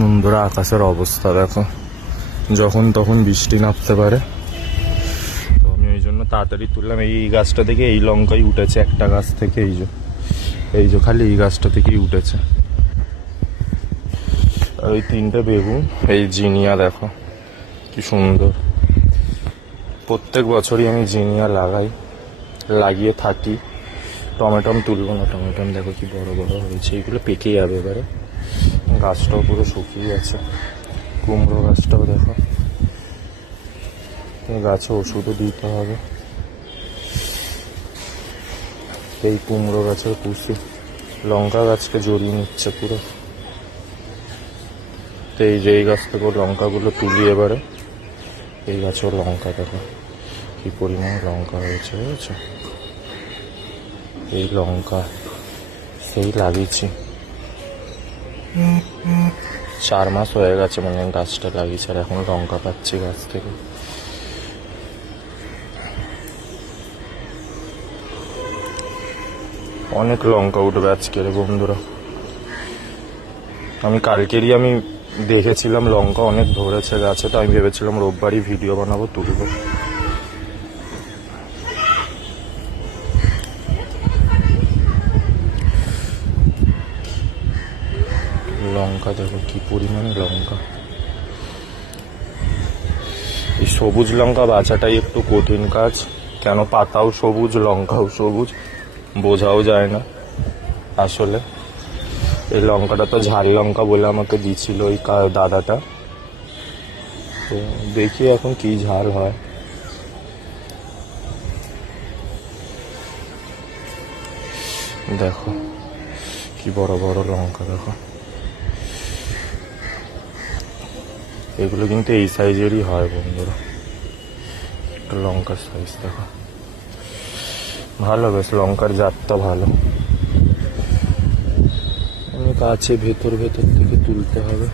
বন্ধুরা আকাশের অবস্থা দেখো, যখন তখন বৃষ্টি নামতে পারে। তো আমি ওই জন্য তাড়াতাড়ি তুললাম। এই গাছটা থেকে এই লঙ্কাই উঠেছে, একটা গাছ থেকে এই যে খালি এই গাছটা থেকেই উঠেছে। আর ওই তিনটে বেগুন, এই জিনিয়া দেখো কি সুন্দর। প্রত্যেক বছরই আমি জিনিয়া লাগিয়ে থাকি। টমেটম তুলবো না, টমেটম দেখো কি বড় বড় হয়েছে, এইগুলো পেকে যাবে এবারে। গাছটাও পুরো শুকিয়ে গেছে। কুমড়ো গাছটাও দেখো, গাছে ওষুধও দিতে হবে। এই কুমড়ো গাছের কুশি লঙ্কা গাছকে জড়িয়ে নিচ্ছে পুরো। তো এই যে এই গাছ থেকে লঙ্কাগুলো তুলি এবারে। এই গাছেও লঙ্কা দেখো কি পরিমাণ লঙ্কা হয়েছে, বুঝেছো? এই লঙ্কা সেই লাগিয়েছি, 4 মাস হয়ে গেছে মানে গাছটা লাগিয়েছে, আর এখন লঙ্কা পাচ্ছি গাছ থেকে। অনেক লঙ্কা উঠবে আজকে রে বন্ধুরা। কালকেরই আমি দেখেছিলাম লঙ্কা অনেক ধরেছে গাছে, তো আমি ভেবেছিলাম রোববারই ভিডিও বানাবো, তুলবো। লঙ্কা দেখো কি পরিমাণে লঙ্কা। এই সবুজ লঙ্কা বাছাটাই একটু কঠিন কাজ, কেন পাতাও সবুজ লঙ্কাও সবুজ, বোঝাও যায় না আসলে। এই লঙ্কাটা তো ঝাল লঙ্কা বলে আমাকে দিছিল ওই দাদাটা, তো দেখি এখন কি ঝাল হয়। দেখো কি বড় বড় লঙ্কা দেখো, এগুলো কিন্তু এই সাইজেরই হয় বন্ধুরা। একটা লঙ্কার সাইজ দেখো, ভালো, বেশ লঙ্কার জাতটা ভালো। অনেক আছে, ভেতর থেকে তুলতে হবে।